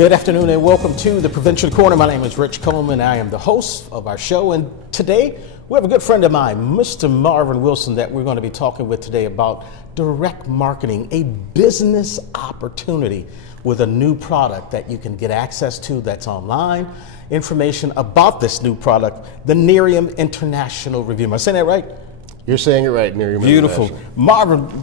Good afternoon and welcome to the Provincial Corner. My name is Rich Coleman. I am the host of our show, and today we have a good friend of mine, Mr. Marvin Wilson, that we're going to be talking with today about direct marketing, a business opportunity with a new product that you can get access to that's online. Information about this new product, the Nerium International Review. Am I saying that right? You're saying it right, Nerium. Beautiful. Marvin,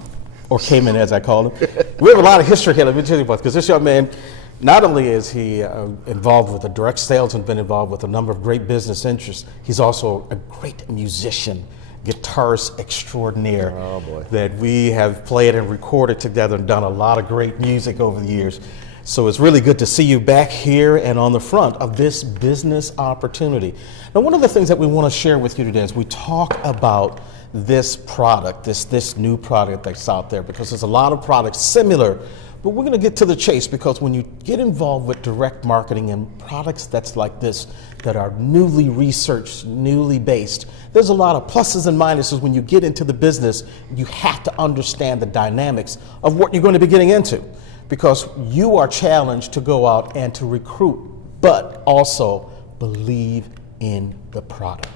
or Coleman as I call him. We have a lot of history here, let me tell you about, because this young man, not only is he involved with the direct sales and been involved with a number of great business interests, he's also a great musician, guitarist extraordinaire. Oh boy. That we have played and recorded together and done a lot of great music over the years. So it's really good to see you back here and on the front of this business opportunity. Now, one of the things that we want to share with you today is we talk about this product, this new product that's out there, because there's a lot of products similar, but we're going to get to the chase, because when you get involved with direct marketing and products that's like this, that are newly researched, newly based, there's a lot of pluses and minuses when you get into the business. You have to understand the dynamics of what you're going to be getting into, because you are challenged to go out and to recruit, but also believe in the product.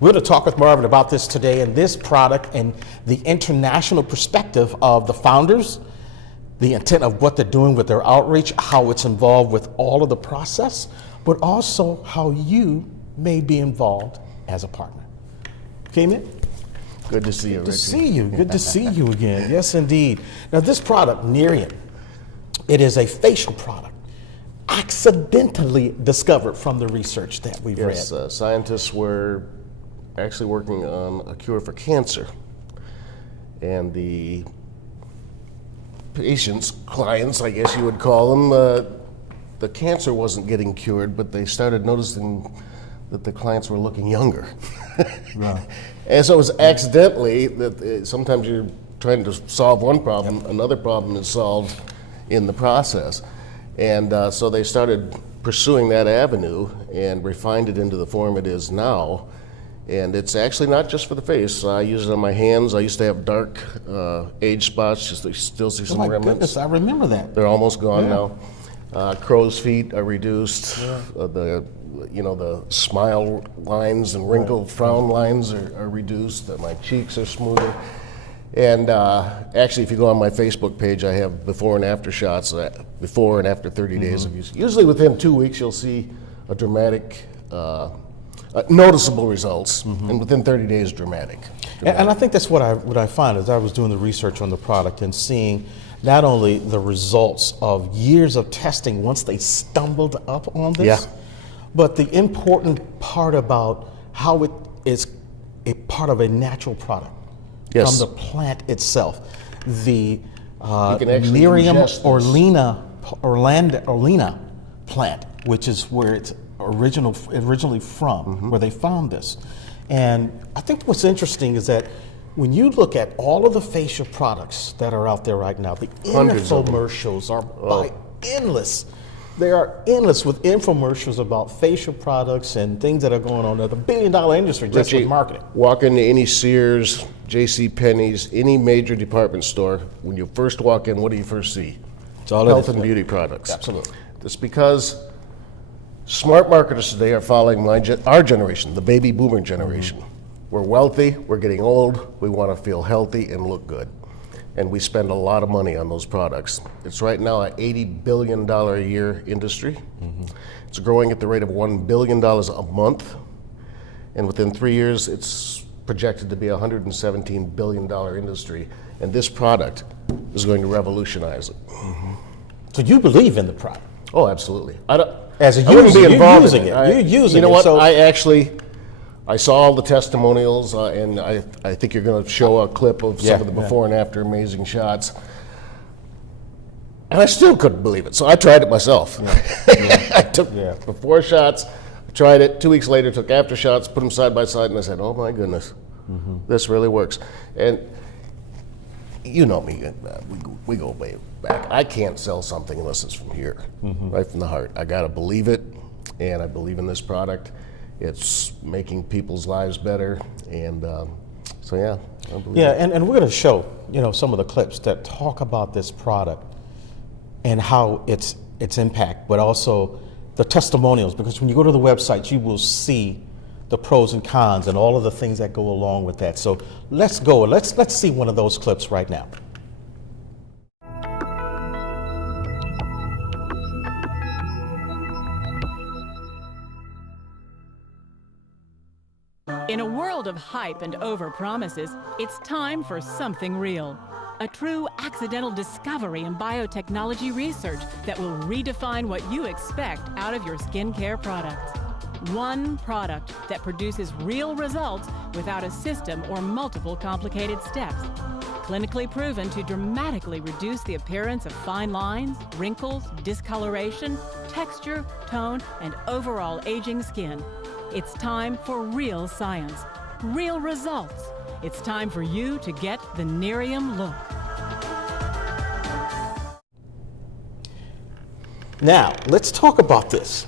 We're going to talk with Marvin about this today, and this product and the international perspective of the founders, the intent of what they're doing with their outreach, how it's involved with all of the process, but also how you may be involved as a partner. Coleman? Good to see you, Richie. Good to see you. Good to see you again. Yes, indeed. Now, this product, Nerium, it is a facial product, accidentally discovered from the research that we've read. Yes, scientists were actually working on a cure for cancer, and the patients, clients, I guess you would call them, the cancer wasn't getting cured, but they started noticing that the clients were looking younger. Right. And so it was accidentally that sometimes you're trying to solve one problem, another problem is solved in the process. And so they started pursuing that avenue and refined it into the form it is now. And it's actually not just for the face. I use it on my hands. I used to have dark age spots. Just still see some remnants. Goodness, I remember that. They're almost gone now. Crow's feet are reduced. The smile lines and wrinkle frown lines are reduced. My cheeks are smoother. And actually, if you go on my Facebook page, I have before and after shots. Before and after 30 days of use. Usually within 2 weeks, you'll see a dramatic. Noticeable results, and within 30 days, dramatic. And I think that's what I find as I was doing the research on the product and seeing not only the results of years of testing once they stumbled up on this, but the important part about how it is a part of a natural product from the plant itself. The Nerium orlina plant, which is where it's originally from, where they found this. And I think what's interesting is that when you look at all of the facial products that are out there right now, the infomercials are endless. They are endless with infomercials about facial products and things that are going on. There's a $1 billion industry just with marketing. Walk into any Sears, JCPenney's, any major department store. When you first walk in, what do you first see? It's all health and beauty products. Absolutely. It's because smart marketers today are following our generation, the baby boomer generation. We're wealthy, we're getting old, we want to feel healthy and look good. And we spend a lot of money on those products. It's right now an $80 billion a year industry. It's growing at the rate of $1 billion a month. And within 3 years, it's projected to be a $117 billion industry. And this product is going to revolutionize it. So you believe in the product? Oh, absolutely. As a I wouldn't user, be involved you're using in it. You're using it. You know what? So I saw all the testimonials, and I think you're going to show a clip of some of the before and after amazing shots. And I still couldn't believe it, so I tried it myself. I took before shots, tried it. 2 weeks later, took after shots, put them side by side, and I said, "Oh my goodness, this really works." And you know me, we go way back. I can't sell something unless it's from here, right from the heart. I got to believe it, and I believe in this product. It's making people's lives better, and so I believe it. And we're going to show some of the clips that talk about this product and how it's its impact, but also the testimonials, because when you go to the website, you will see the pros and cons and all of the things that go along with that. So let's go. Let's see one of those clips right now. In a world of hype and over-promises, it's time for something real. A true accidental discovery in biotechnology research that will redefine what you expect out of your skincare products. One product that produces real results without a system or multiple complicated steps. Clinically proven to dramatically reduce the appearance of fine lines, wrinkles, discoloration, texture, tone, and overall aging skin. It's time for real science, real results. It's time for you to get the Nerium look. Now, let's talk about this.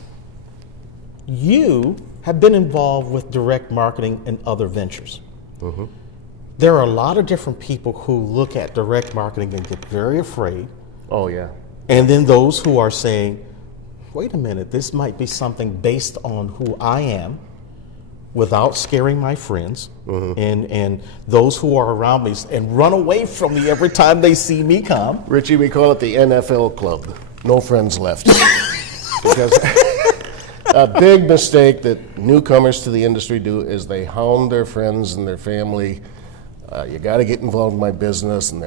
You have been involved with direct marketing and other ventures. Mm-hmm. There are a lot of different people who look at direct marketing and get very afraid. Oh, yeah. And then those who are saying, wait a minute, this might be something based on who I am without scaring my friends and those who are around me and run away from me every time they see me come. Richie, we call it the NFL club. No friends left. Because a big mistake that newcomers to the industry do is they hound their friends and their family. You got to get involved in my business, and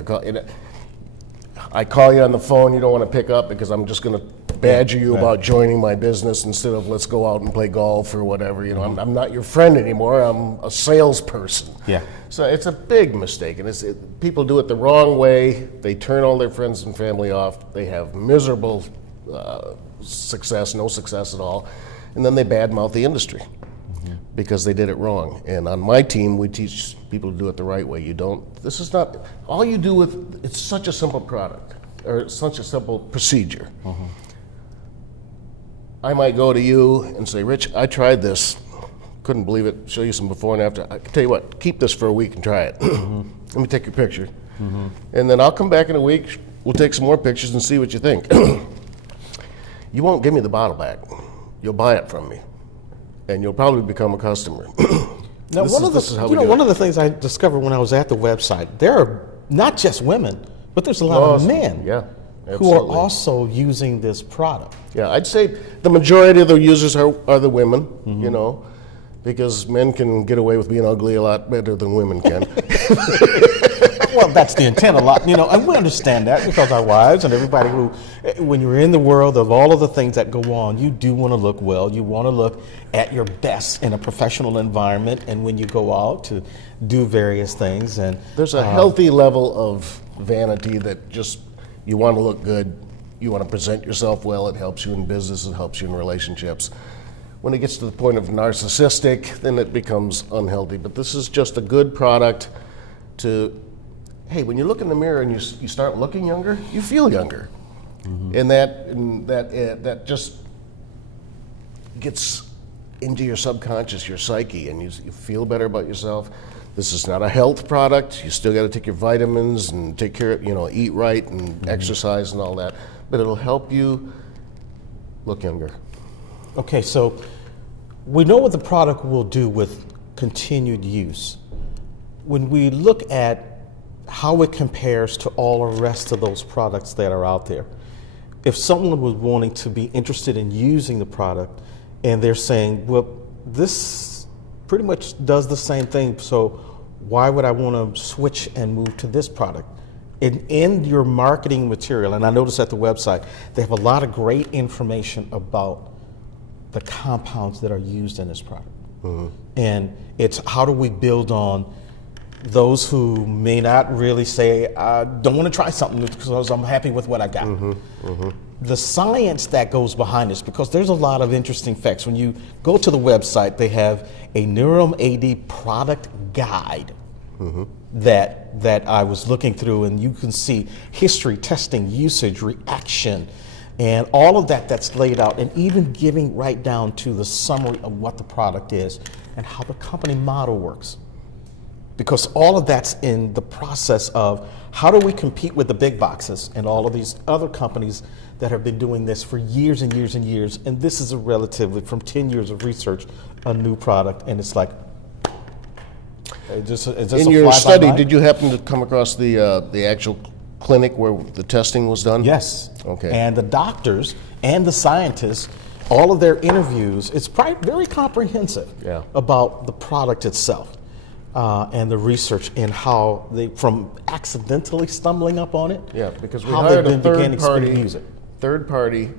I call you on the phone, you don't want to pick up because I'm just going to badger you about joining my business instead of let's go out and play golf or whatever. You know, I'm not your friend anymore. I'm a salesperson. Yeah. So it's a big mistake, and people do it the wrong way. They turn all their friends and family off. They have miserable success, no success at all, and then they badmouth the industry because they did it wrong. And on my team, we teach people to do it the right way. This is not, all you do with, it's such a simple product, or such a simple procedure. I might go to you and say, Rich, I tried this, couldn't believe it, show you some before and after. I can tell you what, keep this for a week and try it. Let me take your picture. And then I'll come back in a week, we'll take some more pictures and see what you think. You won't give me the bottle back. You'll buy it from me, and you'll probably become a customer. Now, one of the things I discovered when I was at the website, there are not just women, but there's a lot of men who are also using this product. Yeah, I'd say the majority of the users are the women, you know, because men can get away with being ugly a lot better than women can. Well, that's the intent a lot, you know, and we understand that because our wives and everybody who, when you're in the world of all of the things that go on, you do want to look well. You want to look at your best in a professional environment, and when you go out to do various things. And there's a healthy level of vanity that just, you want to look good, you want to present yourself well. It helps you in business, it helps you in relationships. When it gets to the point of narcissistic, then it becomes unhealthy. But this is just a good product to, hey, when you look in the mirror and you start looking younger, you feel younger. And that just gets into your subconscious, your psyche, and you feel better about yourself. This is not a health product. You still got to take your vitamins and take care of, eat right and exercise and all that. But it'll help you look younger. Okay, so we know what the product will do with continued use. When we look at how it compares to all the rest of those products that are out there, if someone was wanting to be interested in using the product and they're saying, well, this pretty much does the same thing, so why would I want to switch and move to this product? In your marketing material, and I noticed at the website, they have a lot of great information about the compounds that are used in this product. And it's how do we build on those who may not really say, I don't want to try something because I'm happy with what I got. The science that goes behind this, because there's a lot of interesting facts. When you go to the website, they have a Nerium AD product guide that I was looking through, and you can see history, testing, usage, reaction, and all of that's laid out, and even giving right down to the summary of what the product is and how the company model works. because all of that's in the process of how do we compete with the big boxes and all of these other companies that have been doing this for years and years and years, and this is a relatively, from 10 years of research, a new product, and it's like, in your study, did you happen to come across the actual clinic where the testing was done? Yes. Okay. And the doctors and the scientists, all of their interviews, it's very comprehensive about the product itself and the research and how they, from accidentally stumbling up on it, because we hired a third-party third-party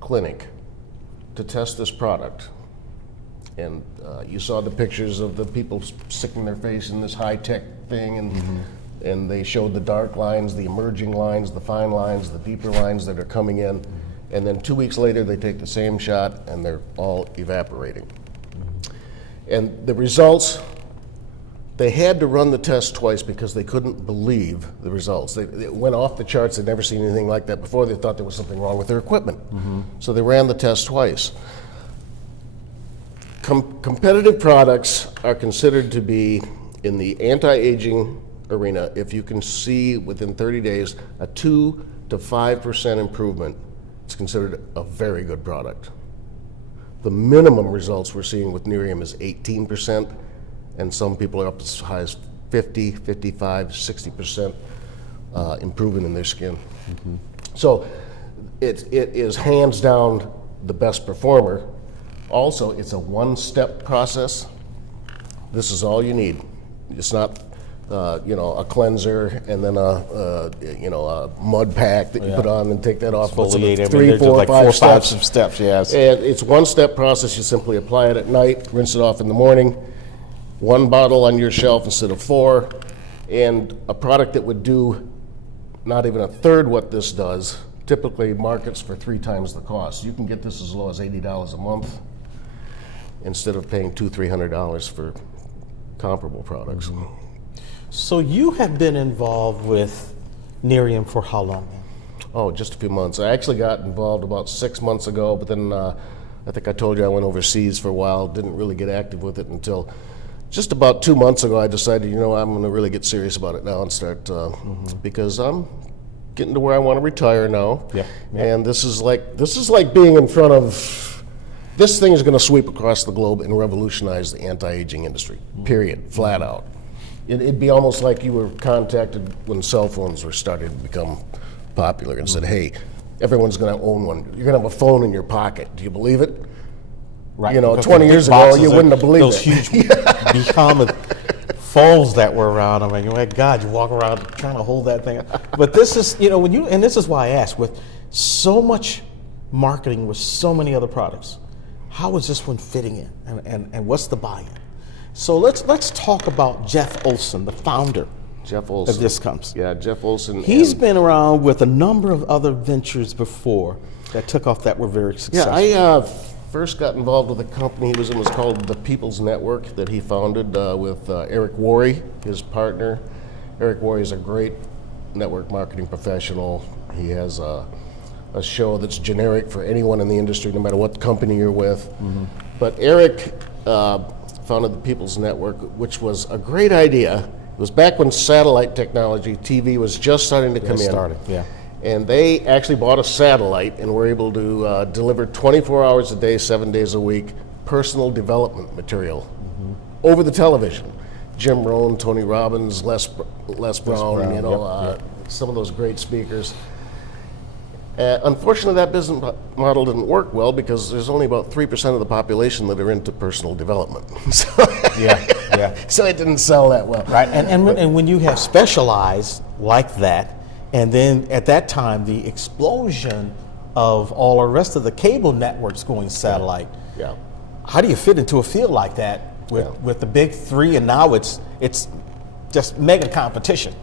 clinic to test this product. And you saw the pictures of the people sticking their face in this high-tech thing, and they showed the dark lines, the emerging lines, the fine lines, the deeper lines that are coming in. And then 2 weeks later, they take the same shot, and they're all evaporating. And the results, they had to run the test twice because they couldn't believe the results. It went off the charts. They'd never seen anything like that before. They thought there was something wrong with their equipment. So they ran the test twice. Competitive products are considered to be in the anti-aging arena if you can see within 30 days a 2 to 5% improvement. It's considered a very good product. The minimum results we're seeing with Nerium is 18%, and some people are up as high as 50, 55, 60% improvement in their skin. So it is hands down the best performer. Also, it's a one-step process. This is all you need. It's not, a cleanser and then a mud pack that you put on and take that off. Exfoliate. 3, 4, 5 steps. Some steps, yes. And it's one-step process. You simply apply it at night, rinse it off in the morning. 1 bottle on your shelf instead of 4, and a product that would do not even a third what this does typically markets for 3 times the cost. You can get this as low as $80 a month instead of paying $200-300 for comparable products. So you have been involved with Nerium for how long? Oh, just a few months. I actually got involved about 6 months ago, but then I think I told you I went overseas for a while, didn't really get active with it until just about 2 months ago. I decided, I'm going to really get serious about it now and start, because I'm getting to where I want to retire now. And this is like being in front of, this thing is going to sweep across the globe and revolutionize the anti-aging industry, period, flat out. It'd be almost like you were contacted when cell phones were starting to become popular and said, hey, everyone's going to own one. You're going to have a phone in your pocket. Do you believe it? Right. 20 years ago, you wouldn't have believed those huge behemoth phones that were around. I mean, my God, you walk around trying to hold that thing up. But this is, and this is why I asked, with so much marketing, with so many other products, how is this one fitting in, and what's the buy-in? So let's talk about Jeff Olson, the founder of this company. Yeah, Jeff Olson. He's been around with a number of other ventures before that took off that were very successful. Yeah, I first got involved with a company he was in, was called the People's Network, that he founded with Eric Worre, his partner. Eric Worre is a great network marketing professional. He has a show that's generic for anyone in the industry, no matter what company you're with. But Eric founded the People's Network, which was a great idea. It was back when satellite technology, TV, was just starting to come in. And they actually bought a satellite and were able to deliver 24 hours a day, 7 days a week, personal development material over the television. Jim Rohn, Tony Robbins, Les Brown, some of those great speakers. Unfortunately, that business model didn't work well because there's only about 3% of the population that are into personal development. So so it didn't sell that well. Right, and when you have specialized like that, and then at that time, the explosion of all the rest of the cable networks going satellite, how do you fit into a field like that with the big three, and now it's just mega competition?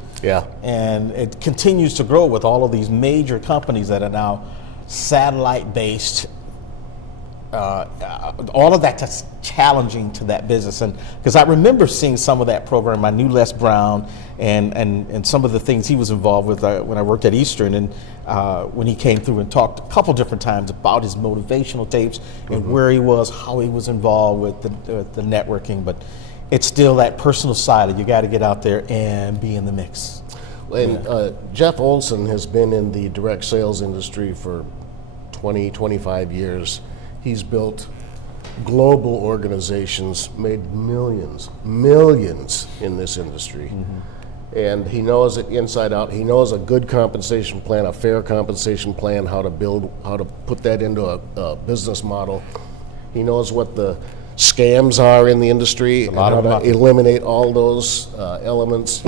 And it continues to grow with all of these major companies that are now satellite-based. All of that that's challenging to that business, and because I remember seeing some of that program. I knew Les Brown and some of the things he was involved with when I worked at Eastern, and when he came through and talked a couple different times about his motivational tapes and where he was, how he was involved with the networking. But it's still that personal side. You got to get out there and be in the mix. And Jeff Olson has been in the direct sales industry for 20, 25 years. He's built global organizations, made millions in this industry. And he knows it inside out. He knows a good compensation plan, a fair compensation plan, how to put that into a business model. He knows what the scams are in the industry and how to eliminate all those elements.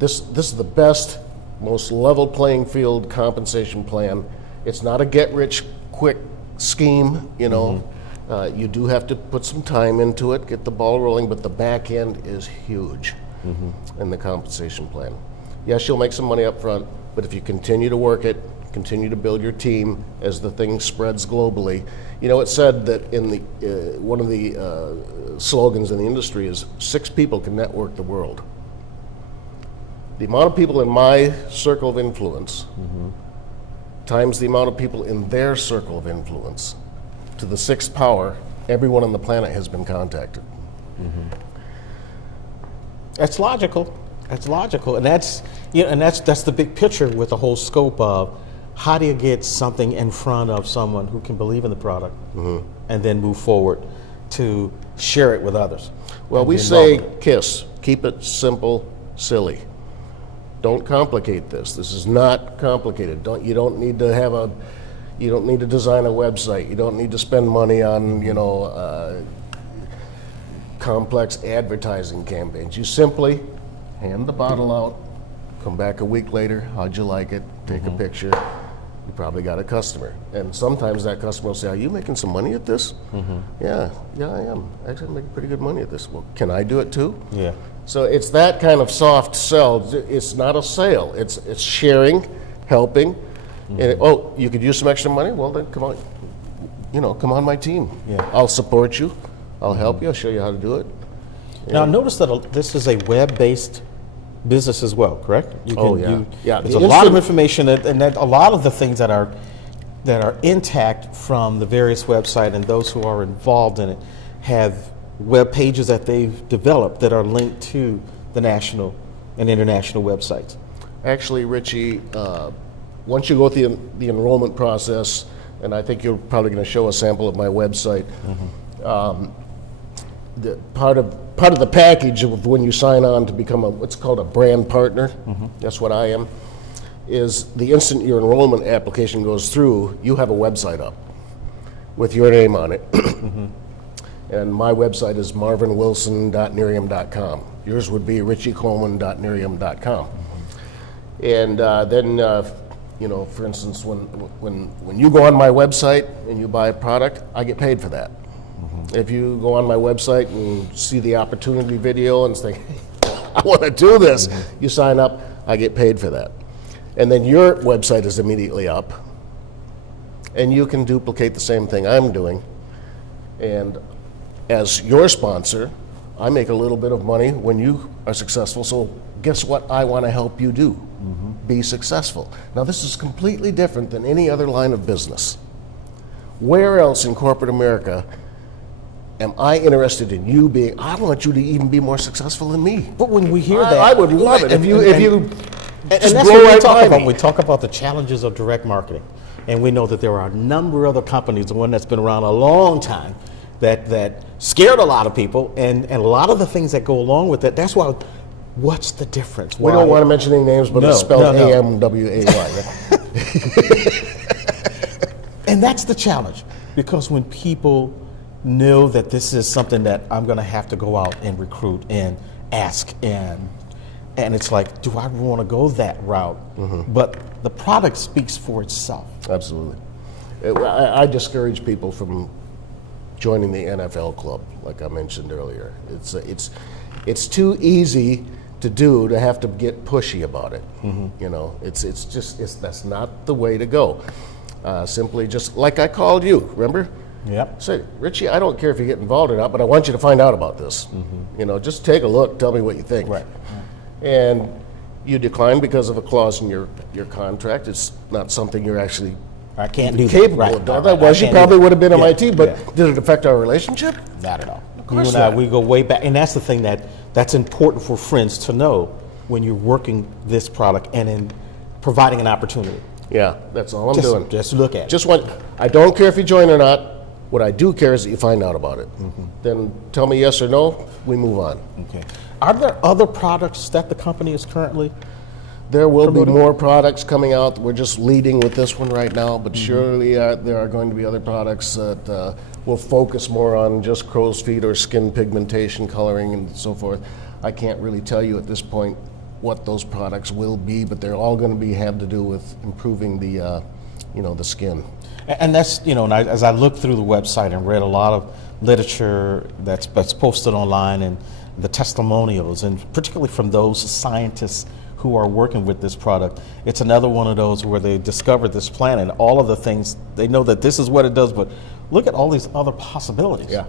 This is the best, most level playing field compensation plan. It's not a get-rich-quick scheme, you know. You do have to put some time into it, get the ball rolling, but the back end is huge in the compensation plan. Yes, you'll make some money up front, but if you continue to work it, continue to build your team as the thing spreads globally. You know, it's said that in the one of the slogans in the industry is 6 people can network the world. The amount of people in my circle of influence times the amount of people in their circle of influence to the 6th power, everyone on the planet has been contacted. That's logical. That's logical, and that's that's the big picture with the whole scope of how do you get something in front of someone who can believe in the product and then move forward to share it with others. Well, we say KISS, keep it simple, silly. Don't complicate this. This is not complicated. You don't need to design a website. You don't need to spend money on, complex advertising campaigns. You simply hand the bottle out, come back a week later, how'd you like it, take a picture, you probably got a customer. And sometimes that customer will say, are you making some money at this? Yeah, I am. Actually, I'm making pretty good money at this. Well, can I do it too? Yeah. So it's that kind of soft sell. It's not a sale. It's sharing, helping. And you could use some extra money? Well, then come on. Come on my team. Yeah. I'll support you. I'll help you. I'll show you how to do it. Now, notice that this is a web-based business as well, correct? There's a lot of information, and that a lot of the things that are intact from the various websites and those who are involved in it have web pages that they've developed that are linked to the national and international websites. Actually, Richie, once you go through the enrollment process, and I think you're probably going to show a sample of my website, the part of the package of when you sign on to become what's called a brand partner, that's what I am, is the instant your enrollment application goes through, you have a website up with your name on it. And my website is marvinwilson.nerium.com. Yours would be richiecoleman.nerium.com. And then, for instance, when you go on my website and you buy a product, I get paid for that. If you go on my website and see the opportunity video and think, I want to do this, you sign up, I get paid for that. And then your website is immediately up, and you can duplicate the same thing I'm doing. And as your sponsor, I make a little bit of money when you are successful, so guess what I want to help you do? Be successful. Now, this is completely different than any other line of business. Where else in corporate America am I interested in you being, I want you to even be more successful than me? But when we hear that, I would love it if you that's what we talk about. We talk about the challenges of direct marketing. And we know that there are a number of other companies, the one that's been around a long time, that scared a lot of people, and a lot of the things that go along with it. That's why, what's the difference? We don't want to mention any names, but it's spelled AMWAY. And that's the challenge, because when people know that this is something that I'm going to have to go out and recruit and ask, and it's like, do I want to go that route? But the product speaks for itself. Absolutely. I discourage people from joining the NFL club, like I mentioned earlier. It's too easy to do to have to get pushy about it. That's not the way to go. Simply just like I called you, remember? Yep. Say, Richie, I don't care if you get involved or not, but I want you to find out about this. Just take a look, tell me what you think. Right. And you decline because of a clause in your contract. It's not something you're actually I can't do capable that. of doing. Otherwise, you probably would have been MIT, but did it affect our relationship? Not at all. You and I, we go way back, and that's the thing that's important for friends to know when you're working this product and in providing an opportunity. Yeah, that's all I'm doing. Just look at it. I don't care if you join or not. What I do care is that you find out about it. Then tell me yes or no, we move on. Okay. Are there other products that the company is currently? There will be more products coming out. We're just leading with this one right now, but surely there are going to be other products that will focus more on just crow's feet or skin pigmentation, coloring, and so forth. I can't really tell you at this point what those products will be, but they're all going to have to do with improving the, the skin. And that's, and as I looked through the website and read a lot of literature that's posted online and the testimonials, and particularly from those scientists who are working with this product, it's another one of those where they discovered this plant and all of the things, they know that this is what it does, but look at all these other possibilities. Yeah.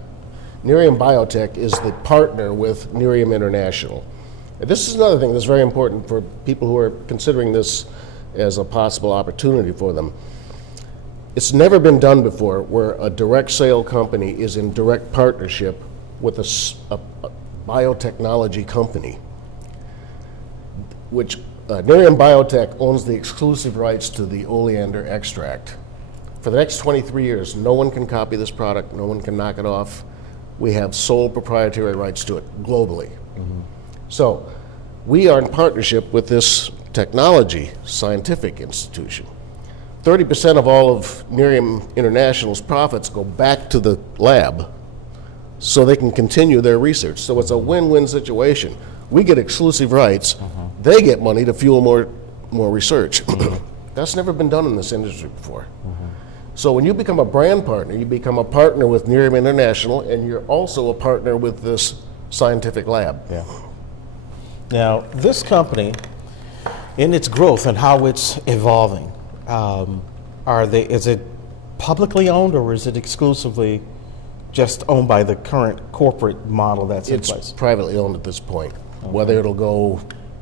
Nerium Biotech is the partner with Nerium International. And this is another thing that's very important for people who are considering this as a possible opportunity for them. It's never been done before where a direct sale company is in direct partnership with a biotechnology company, which Nerium Biotech owns the exclusive rights to the oleander extract. For the next 23 years, no one can copy this product, no one can knock it off. We have sole proprietary rights to it globally. So we are in partnership with this technology scientific institution. 30% of all of Nerium International's profits go back to the lab so they can continue their research. So it's a win-win situation. We get exclusive rights, they get money to fuel more research. That's never been done in this industry before. So when you become a brand partner, you become a partner with Nerium International, and you're also a partner with this scientific lab. Yeah. Now, this company, in its growth and how it's evolving, is it publicly owned or is it exclusively just owned by the current corporate model that's in place? It's privately owned at this point. Okay. Whether it'll go,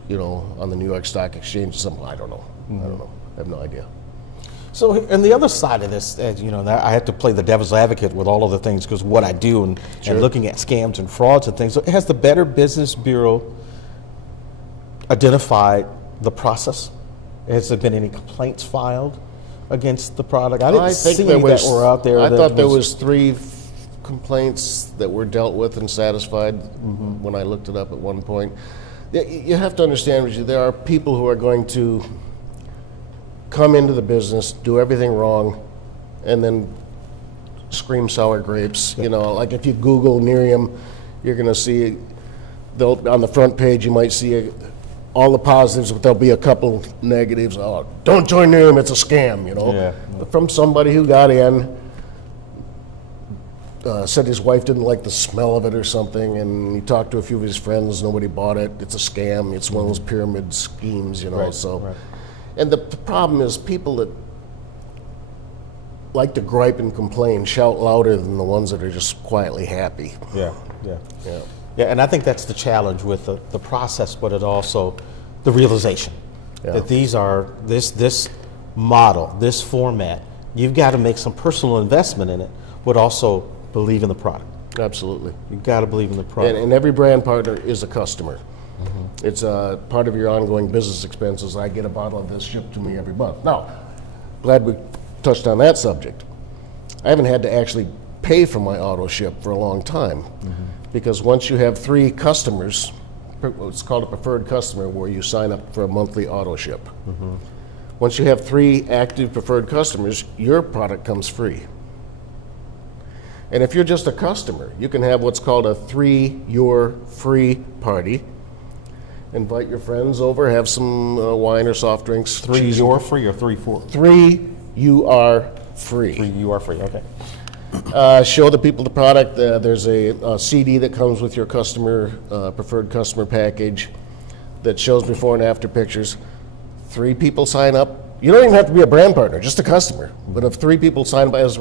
on the New York Stock Exchange or something, I don't know. I don't know. I have no idea. So, and the other side of this, I have to play the devil's advocate with all of the things because what I do and looking at scams and frauds and things. So has the Better Business Bureau identified the process? Has there been any complaints filed against the product? I didn't see that were out there. I thought there was 3 complaints that were dealt with and satisfied when I looked it up at one point. You have to understand, Reggie, there are people who are going to come into the business, do everything wrong, and then scream sour grapes. Like if you Google Nerium, you're going to see, on the front page, you might see all the positives, but there'll be a couple negatives. Oh, don't join Nerium, it's a scam, But from somebody who got in, said his wife didn't like the smell of it or something, and he talked to a few of his friends, nobody bought it. It's a scam, it's one of those pyramid schemes, Right. And the problem is people that like to gripe and complain shout louder than the ones that are just quietly happy. Yeah, and I think that's the challenge with the process, but it also the realization that these are this model, this format. You've got to make some personal investment in it, but also believe in the product. Absolutely, you've got to believe in the product. And every brand partner is a customer. It's part of your ongoing business expenses. I get a bottle of this shipped to me every month. Now, glad we touched on that subject. I haven't had to actually pay for my auto ship for a long time because once you have 3 customers, it's called a preferred customer where you sign up for a monthly auto ship. Once you have 3 active preferred customers, your product comes free. And if you're just a customer, you can have what's called a 3-your free party. Invite your friends over, have some wine or soft drinks. 3 you're free or 3 for? 3 you are free. 3 you are free, okay. Show the people the product. There's a CD that comes with your preferred customer package that shows before and after pictures. 3 people sign up. You don't even have to be a brand partner, just a customer. But if 3 people sign up as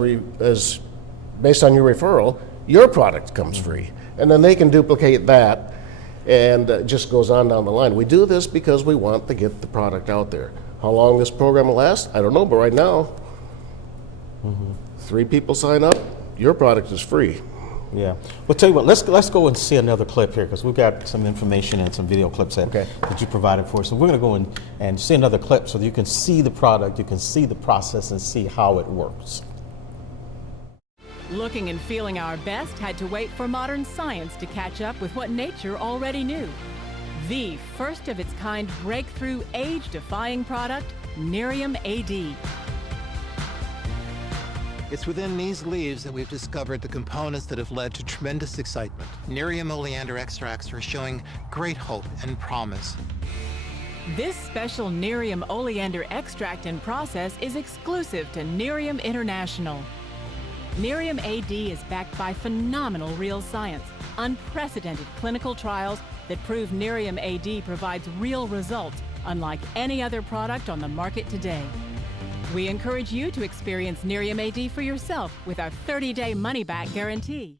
based on your referral, your product comes free. And then they can duplicate that. And it just goes on down the line. We do this because we want to get the product out there. How long this program will last, I don't know, but right now, 3 people sign up, your product is free. Yeah. Well, tell you what, let's go and see another clip here because we've got some information and some video clips that you provided for us. So we're going to go in and see another clip so that you can see the product, you can see the process, and see how it works. Looking and feeling our best had to wait for modern science to catch up with what nature already knew. The first of its kind breakthrough age-defying product, Nerium AD. It's within these leaves that we've discovered the components that have led to tremendous excitement. Nerium oleander extracts are showing great hope and promise. This special Nerium oleander extract and process is exclusive to Nerium International. Nerium AD is backed by phenomenal real science, unprecedented clinical trials that prove Nerium AD provides real results, unlike any other product on the market today. We encourage you to experience Nerium AD for yourself with our 30-day money-back guarantee.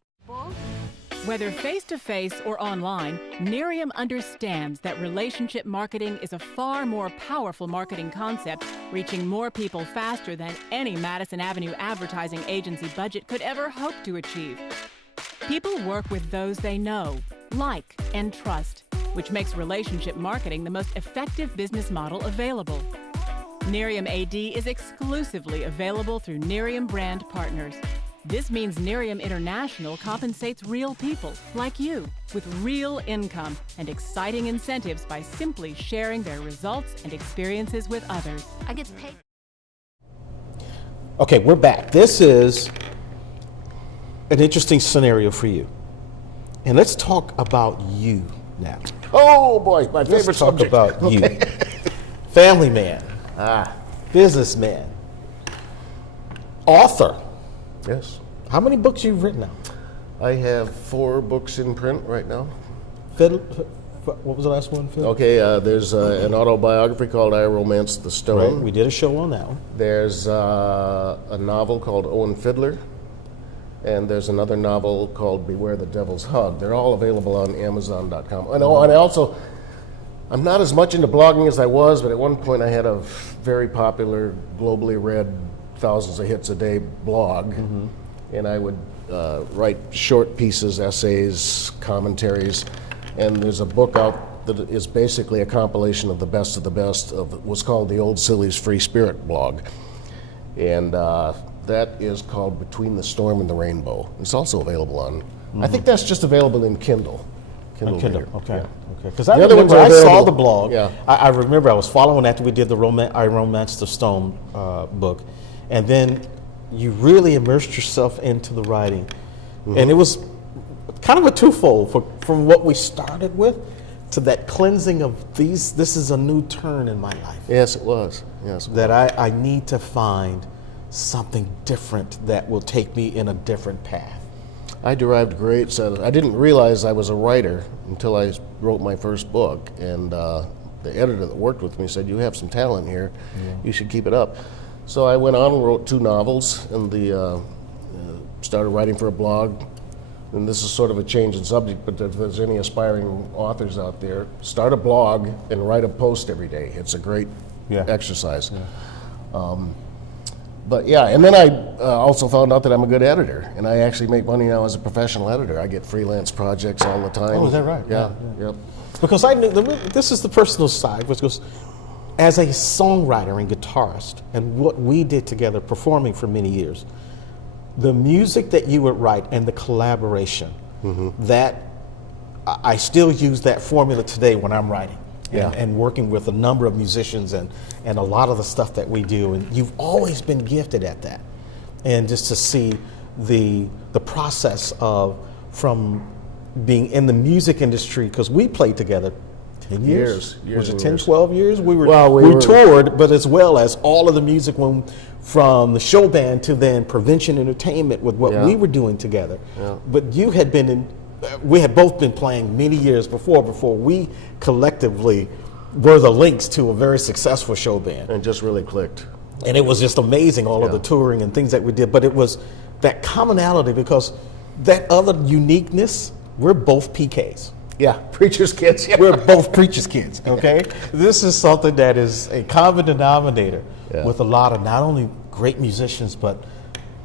Whether face-to-face or online, Nerium understands that relationship marketing is a far more powerful marketing concept, reaching more people faster than any Madison Avenue advertising agency budget could ever hope to achieve. People work with those they know, like, and trust, which makes relationship marketing the most effective business model available. Nerium AD is exclusively available through Nerium brand partners. This means Nerium International compensates real people, like you, with real income and exciting incentives by simply sharing their results and experiences with others. I get paid. Okay, we're back. This is an interesting scenario for you. And let's talk about you now. Oh boy, my favorite Let's talk subject. about you. Family man, businessman, author. Yes. How many books you've written now? I have 4 books in print right now. What was the last one, Phil? Okay, there's an autobiography called I Romance the Stone. Right, we did a show on that one. There's a novel called Owen Fiddler, and there's another novel called Beware the Devil's Hug. They're all available on Amazon.com. And I also, I'm not as much into blogging as I was, but at one point I had a very popular, globally read, thousands of hits a day blog, and I would write short pieces, essays, commentaries, and there's a book out that is basically a compilation of the best of what's called the Old Silly's Free Spirit blog, and that is called Between the Storm and the Rainbow. It's also available on, I think that's just available in Kindle. Kindle, reader. okay. Yeah. Okay. Because I The other remember ones are I saw available. the blog. Yeah. I remember I was following after we did the I Romance the Stone book, and then you really immersed yourself into the writing, and it was kind of a twofold from what we started with to that cleansing of these. This is a new turn in my life. Yes, it was. Yes. That I need to find something different that will take me in a different path. I derived great sense. I didn't realize I was a writer until I wrote my first book, and the editor that worked with me said, "You have some talent here. You should keep it up." So I went on and wrote 2 novels, and started writing for a blog. And this is sort of a change in subject, but if there's any aspiring authors out there, start a blog and write a post every day. It's a great exercise. But yeah, and then I also found out that I'm a good editor, and I actually make money now as a professional editor. I get freelance projects all the time. Oh, is that right? Yeah. Yep. Because I knew this is the personal side, which goes as a songwriter and guitarist, and what we did together, performing for many years. The music that you would write and the collaboration, that I still use that formula today when I'm writing. And working with a number of musicians and a lot of the stuff that we do, and you've always been gifted at that. And just to see the process of from being in the music industry, because we played together 10 years. Was it 10, 12 years? We toured, but as well as all of the music from the show band to then Prevention Entertainment with what we were doing together. But you had been we had both been playing many years before we collectively were the links to a very successful show band. And just really clicked. And it was just amazing, all of the touring and things that we did. But it was that commonality, because that other uniqueness, we're both PKs. Yeah, preacher's kids. Yeah. We're both preacher's kids, okay? This is something that is a common denominator with a lot of not only great musicians, but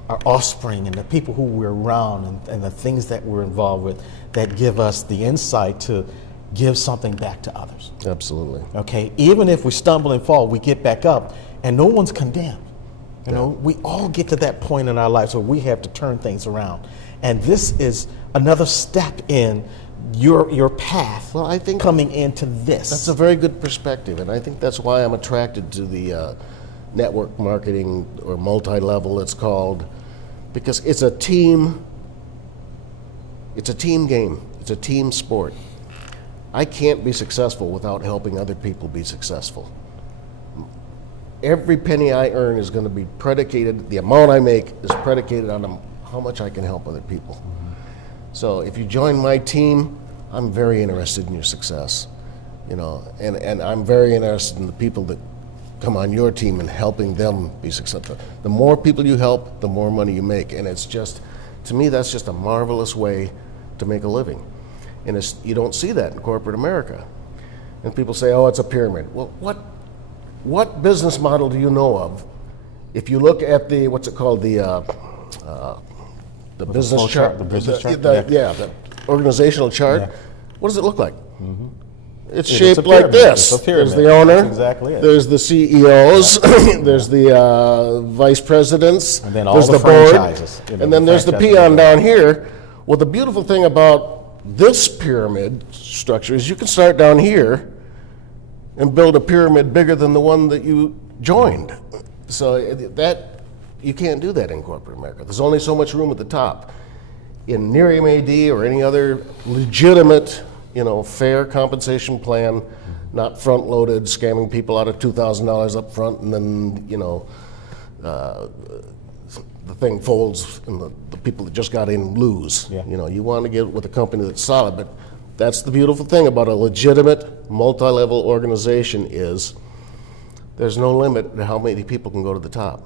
our offspring and the people who we're around and the things that we're involved with that give us the insight to give something back to others. Absolutely. Okay, even if we stumble and fall, we get back up and no one's condemned. You know, we all get to that point in our lives where we have to turn things around. And this is another step in your path. Well, I think coming into this. that's a very good perspective, and I think that's why I'm attracted to the network marketing, or multi-level it's called, because it's a team game. It's a team sport. I can't be successful without helping other people be successful. Every penny I earn is going to be predicated, the amount I make is predicated on how much I can help other people. So if you join my team, I'm very interested in your success, you know, and I'm very interested in the people that come on your team and helping them be successful. The more people you help, the more money you make, and it's just, to me, that's just a marvelous way to make a living. And you don't see that in corporate America. And people say, oh, it's a pyramid. Well, what business model do you know of? If you look at the, what's it called, the business chart, the business chart, the organizational chart. Yeah. What does it look like? It's It's shaped a like pyramid. this. It's a pyramid. There's the owner. That's exactly it. There's the CEOs. There's the vice presidents. And then all there's the board. franchises, you know, And then the there's the franchises. peon down here. Well, the beautiful thing about this pyramid structure is you can start down here and build a pyramid bigger than the one that you joined. So that you can't do that in corporate America. There's only so much room at the top. In Nerium AD or any other legitimate, you know, fair compensation plan, not front-loaded, scamming people out of $2,000 up front, and then, you know, the thing folds and the people that just got in lose. Yeah. You know, you want to get with a company that's solid, but that's the beautiful thing about a legitimate multi-level organization is there's no limit to how many people can go to the top.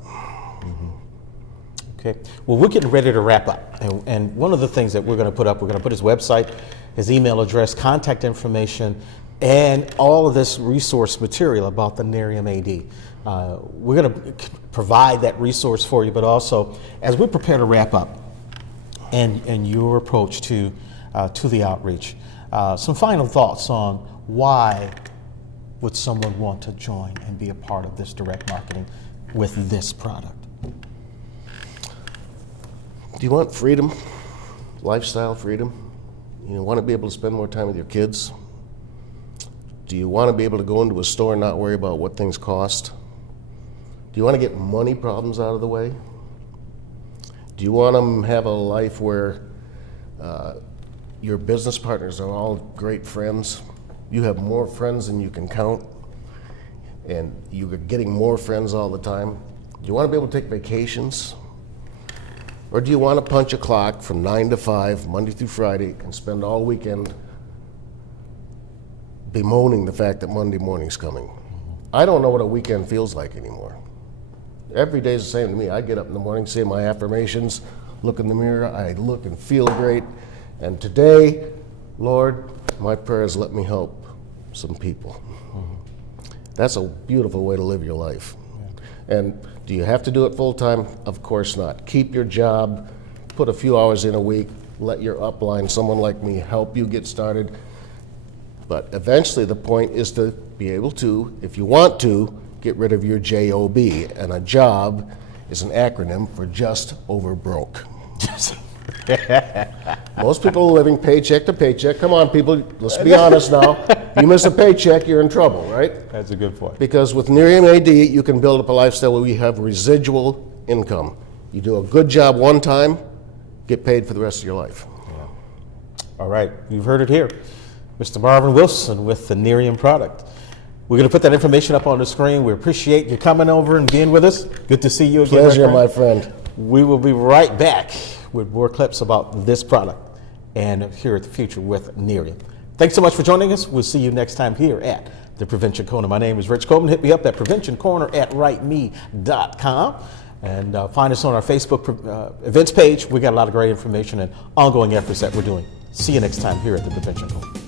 Okay. Well, we're getting ready to wrap up. And one of the things that we're going to put up, we're going to put his website, his email address, contact information, and all of this resource material about the Nerium AD. We're going to provide that resource for you, but also as we prepare to wrap up and your approach to the outreach, some final thoughts on why would someone want to join and be a part of this direct marketing with this product? Do you want freedom, lifestyle freedom? You want to be able to spend more time with your kids? Do you want to be able to go into a store and not worry about what things cost? Do you want to get money problems out of the way? Do you want to have a life where your business partners are all great friends? You have more friends than you can count, and you're getting more friends all the time. Do you want to be able to take vacations? Or do you want to punch a clock from 9 to 5, Monday through Friday, and spend all weekend bemoaning the fact that Monday morning's coming? I don't know what a weekend feels like anymore. Every day's the same to me. I get up in the morning, say my affirmations, look in the mirror, I look and feel great. And today, Lord, my prayer is let me help some people. That's a beautiful way to live your life. And do you have to do it full time? Of course not. Keep your job, put a few hours in a week, let your upline, someone like me, help you get started. But eventually the point is to be able to, if you want to, get rid of your JOB. And a job is an acronym for just over broke. Most people are living paycheck to paycheck. Come on, people, let's be honest now. You miss a paycheck, you're in trouble, right? That's a good point. Because with Nerium AD, you can build up a lifestyle where you have residual income. You do a good job one time, get paid for the rest of your life. Yeah. All right, you've heard it here. Mr. Marvin Wilson with the Nerium product. We're going to put that information up on the screen. We appreciate you coming over and being with us. Good to see you again. Pleasure, my friend. We will be right back with more clips about this product and here at the future with Nerium. Thanks so much for joining us. We'll see you next time here at the Prevention Corner. My name is Rich Coleman. Hit me up at preventioncorner@writeme.com and find us on our Facebook events page. We got a lot of great information and ongoing efforts that we're doing. See you next time here at the Prevention Corner.